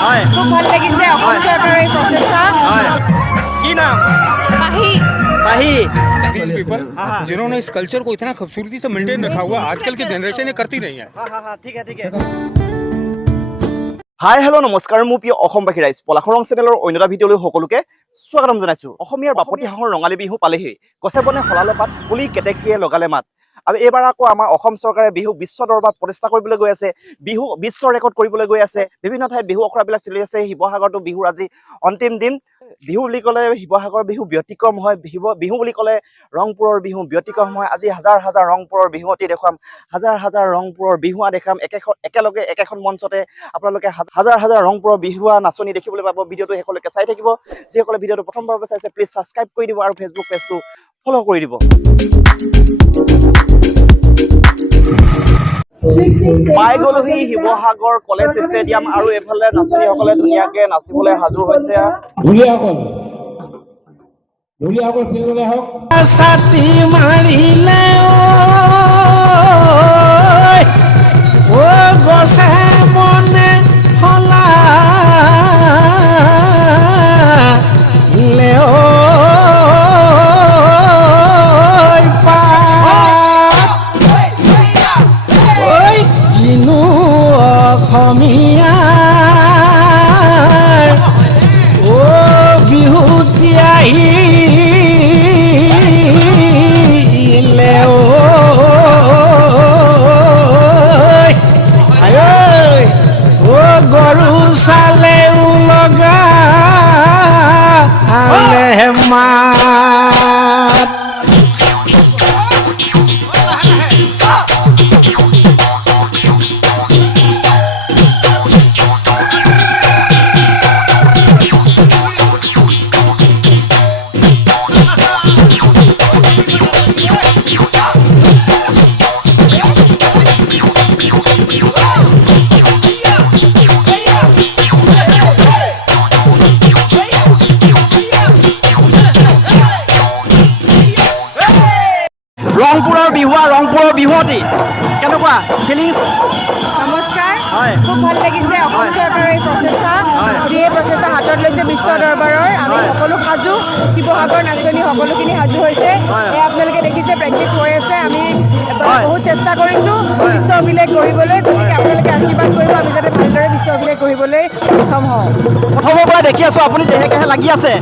হয় খুব ভাল লাগিছে অসম চৰকাৰৰ এই প্ৰচেষ্টা হয় কি নাম পাহি पाही दीज पीपल जिन्होंने इस कल्चर को इतना खूबसूरती से मेंटेन रखा हुआ आजकल की जनरेशन ये करती नहीं है ঠিক আছে হাই হেল্ল' নমস্কাৰ মোৰ প্ৰিয় অসমবাসী ৰাইজ পলাশৰং চেনেলৰ অন্য এটা ভিডিঅ'লৈ সকলোকে স্বাগতম জনাইছোঁ অসমীয়াৰ বাপতি হাঁহৰ ৰঙালী বিহু পালেহি গছে বনে সলালে পাত পুলি কেতেকীয়ে লগালে মাত আৰু এইবাৰ আকৌ আমাৰ অসম চৰকাৰে বিহু বিশ্ব দৰবাৰত প্ৰতিষ্ঠা কৰিবলৈ গৈ আছে বিহু বিশ্ব ৰেকৰ্ড কৰিবলৈ গৈ আছে বিভিন্ন ঠাইত বিহু আখৰাবিলাক চলি আছে শিৱসাগৰতো বিহুৰ আজি অন্তিম দিন বিহু বুলি ক'লে শিৱসাগৰ বিহু ব্যতিক্ৰম হয় বিহু বুলি ক'লে ৰংপুৰৰ বিহু ব্যতিক্ৰম হয় আজি হাজাৰ হাজাৰ ৰংপুৰৰ বিহুৱতী দেখুৱাম হাজাৰ হাজাৰ ৰংপুৰৰ বিহুৱা দেখাম একেলগে একেখন মঞ্চতে আপোনালোকে হাজাৰ হাজাৰ ৰংপুৰৰ বিহুৱা নাচনি দেখিবলৈ পাব ভিডিঅ'টো শেষলৈকে চাই থাকিব যিসকলে ভিডিঅ'টো প্ৰথমবাৰৰ বাবে চাইছে প্লিজ ছাবস্ক্ৰাইব কৰি দিব আৰু ফেচবুক পেজটো ফ'ল' কৰি দিব পাই গ'লোহি শিৱসাগৰ কলেজ ষ্টেডিয়াম আৰু এইফালে নাচনীসকলে ধুনীয়াকে নাচিবলৈ সাজু হৈছে ঢুলীয়াসকল ফিল্ডলৈ আহক ছাতি মাৰিলে ও গছে মনে হলালে ঐ কিনো অসমীয়া ও বিহুতি আহি গৰু চালেও লগা মাত ৰংপুৰৰ বিহুৱা ৰংপুৰৰ বিহুৱতী কেনেকুৱা ফিলিংছ নমস্কাৰ হয় খুব ভাল লাগিছে অসম চৰকাৰৰ এই প্ৰচেষ্টা যিয়ে প্ৰচেষ্টা হাতত লৈছে বিশ্ব দৰবাৰৰ আমি সকলো সাজু শিৱসাগৰ নাচনী সকলোখিনি সাজু হৈছে এয়া আপোনালোকে দেখিছে প্ৰেক্টিচ হৈ আছে আমি বহুত চেষ্টা কৰিছোঁ বিশ্ব অভিলেখ গঢ়িবলৈ গতিকে আপোনালোকে আশীৰ্বাদ কৰিব আমি যাতে ভালদৰে বিশ্ব অভিলেখ গঢ়িবলৈ সক্ষম হওঁ প্ৰথমৰ পৰা দেখি আছোঁ আপুনি দেহে কেহে লাগি আছে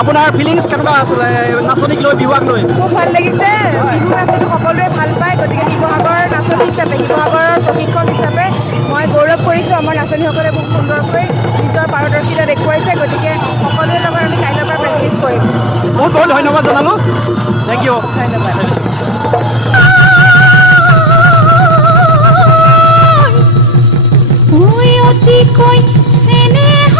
আপোনাৰ ফিলিংছ কেনেকুৱা আছিলে নাচনীক লৈ বিহুৱাক লৈ খুব ভাল লাগিছে বিহু নাচটো সকলোৱে ভাল পায় গতিকে শিৱসাগৰৰ নাচনী হিচাপে শিৱসাগৰৰ প্ৰশিক্ষক হিচাপে মই গৌৰৱ কৰিছোঁ আমাৰ নাচনীসকলে খুব সুন্দৰকৈ নিজৰ পাৰদৰ্শিতা দেখুৱাইছে গতিকে সকলোৰে লগত আমি কাইলৈৰ পৰা প্ৰেক্টিচ কৰিম বহুত বহুত ধন্যবাদ জনালোঁ থেংক ইউ ধন্যবাদ অতিকৈ চেনেহ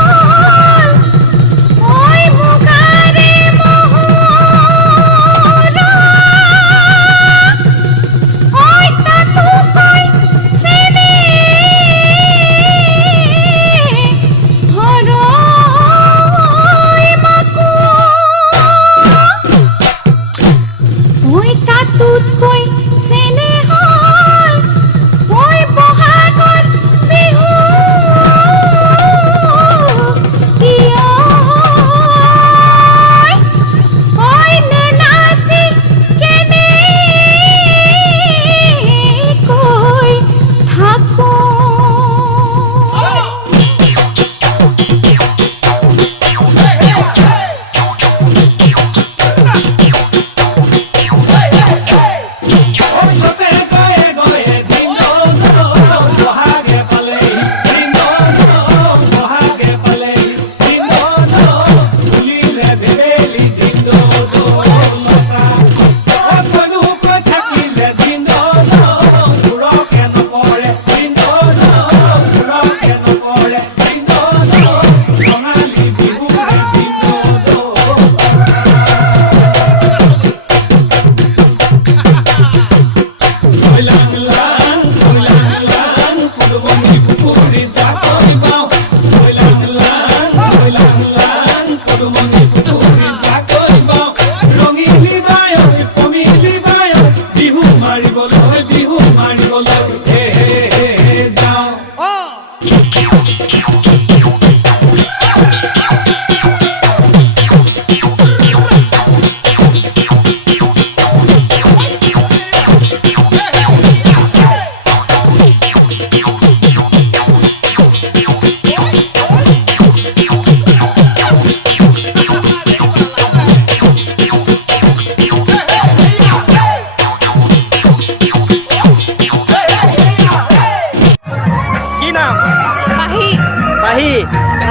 তিয়াহী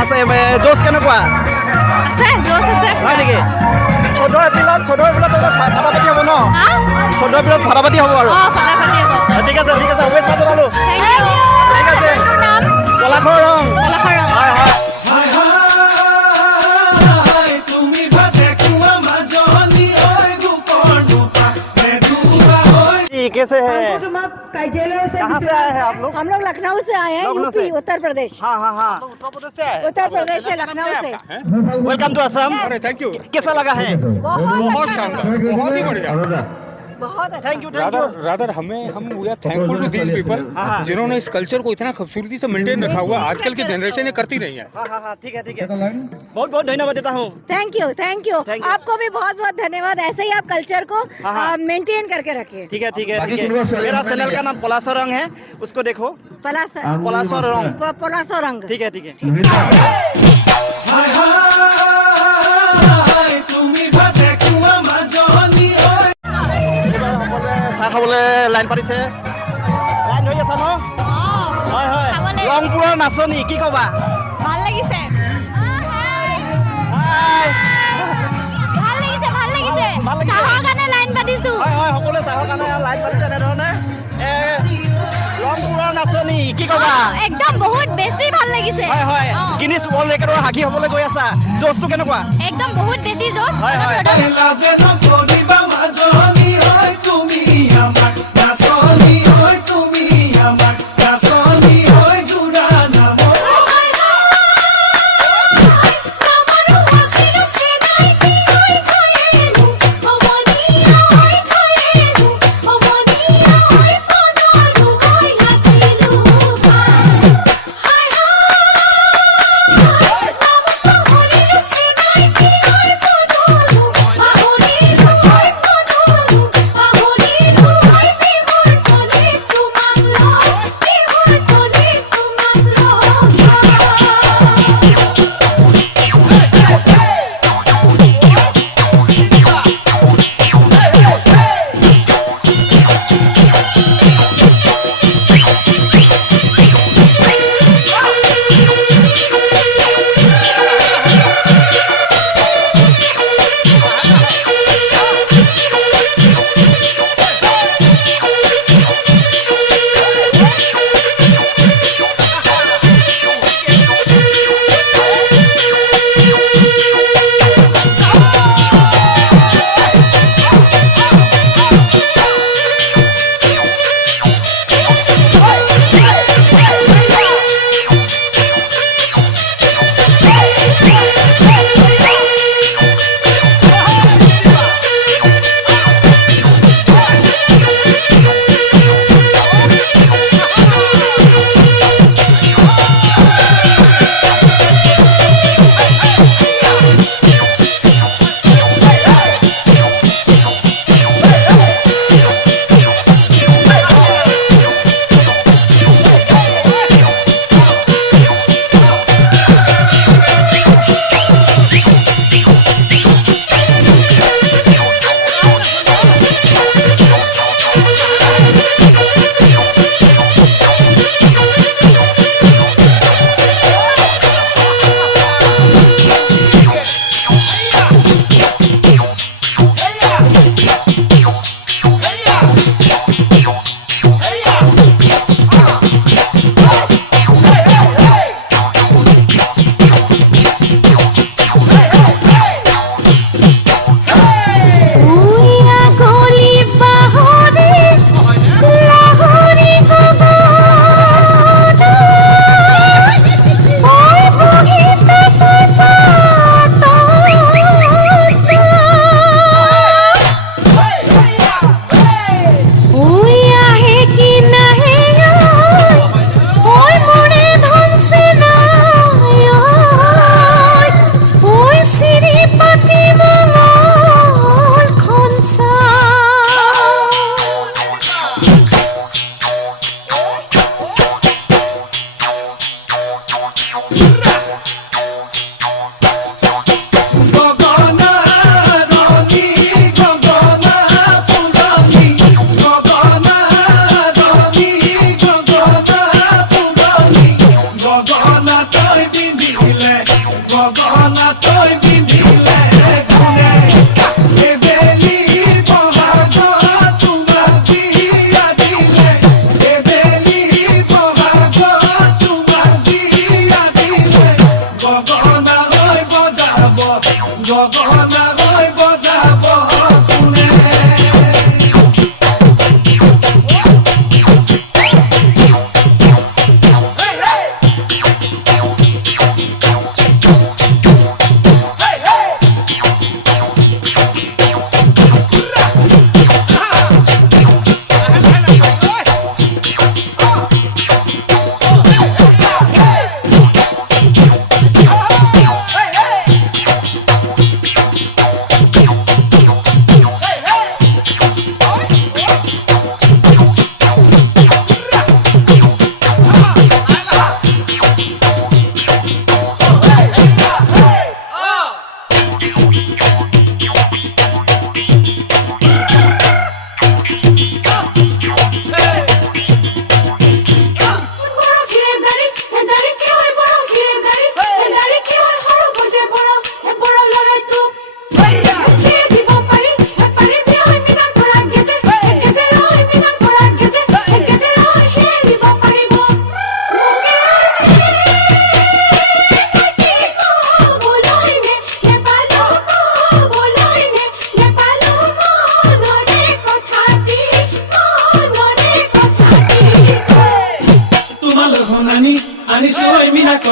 আছে জোচ কেনেকুৱা আছে জোচ আছে হয় নেকি 14 এপ্ৰিলত ফাটা পাতি হ'ব ন 14 এপ্ৰিলত ফাটা পাতি হ'ব আৰু ফাটা ফাটি হ'ব ঠিক আছে শুভেচ্ছা জনালোঁ ঠিক আছে নাম পলাশৰ ৰং পলাশৰ ৰং হয় হয় कैसे है कहाँ से आए हैं आप लोग हम लोग लखनऊ से आए हैं लखनऊ यूपी से? उत्तर प्रदेश हाँ हाँ हाँ उत्तर प्रदेश से आए उत्तर प्रदेश से लखनऊ से वेलकम टू असम अरे थैंक यू कैसा लगा है बहुत शानदार बहुत ही बढ़िया बहुत अच्छा थैंक यू रादर हम we are thankful to these people जिन्होंने इस कल्चर को इतना खूबसूरती से मेंटेन रखा हुआ आजकल की जनरेशन ये करती नहीं है हाँ हाँ हाँ ठीक है बहुत बहुत धन्यवाद देता हूँ थैंक यू आपको भी बहुत बहुत धन्यवाद ऐसे ही आप कल्चर को मेंटेन करके रखिए ठीक है मेरा चैनल का नाम पलासर रंग है उसको देखो पलासर रंग ठीक है চাহ খাবলৈ লাইন পাতিছে লাইন ধৰি আছা ন হয় হয় লংপুৰৰ নাচনী কি ক'বা ভাল লাগিছে ভাল লাগিছে চাহৰ কাৰণে লাইন পাতিছো হয় হয় সকলোৱে চাহৰ কাৰণে লাইন পাতিছে এনেধৰণে লংপুৰৰ নাচনী কি ক'বা একদম বহুত বেছি ভাল লাগিছে হয় হয় গিনিছ ৱৰ্ল্ড ৰেকৰ্ডৰ সাক্ষী হ'বলৈ গৈ আছা জোচটো কেনেকুৱা একদম বহুত বেছি জোচ হয় হয় Gonna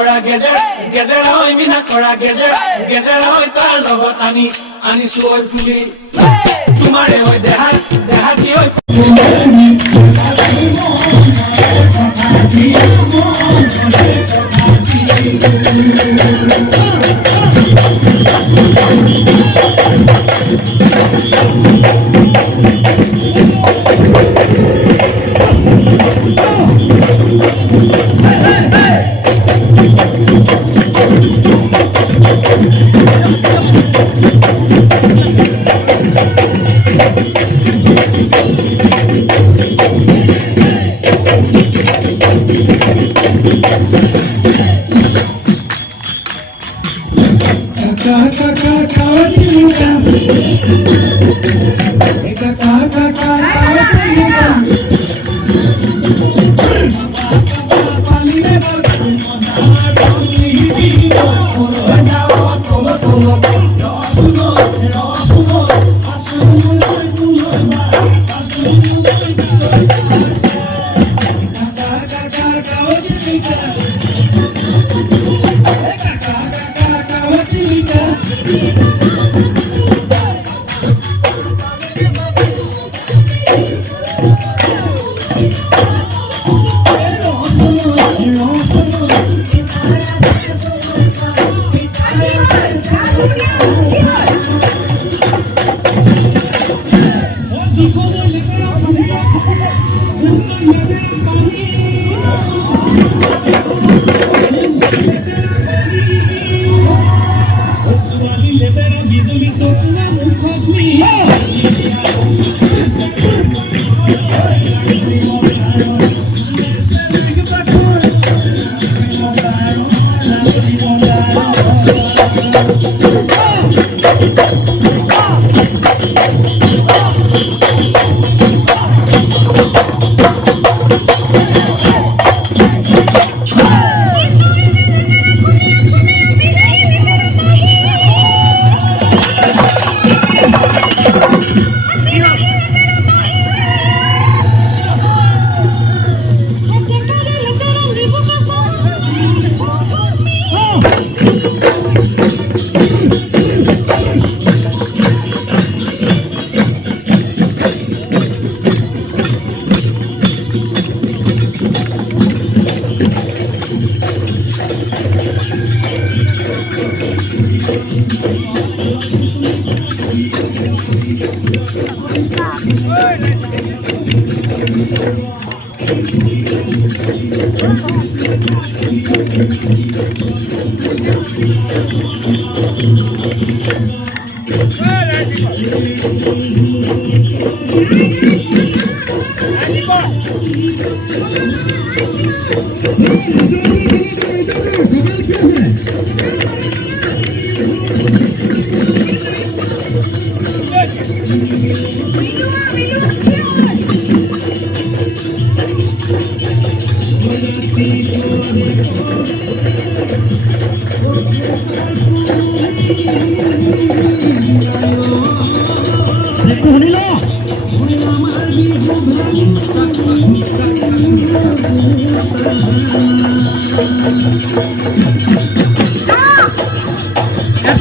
কৰা গেজেৰা হৈ মিনা কৰা গেজেৰা হৈ তাৰ লগত আনিছো ঐ ফুলি তোমাৰে হৈ দেহাতি হৈ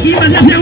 কি বাজে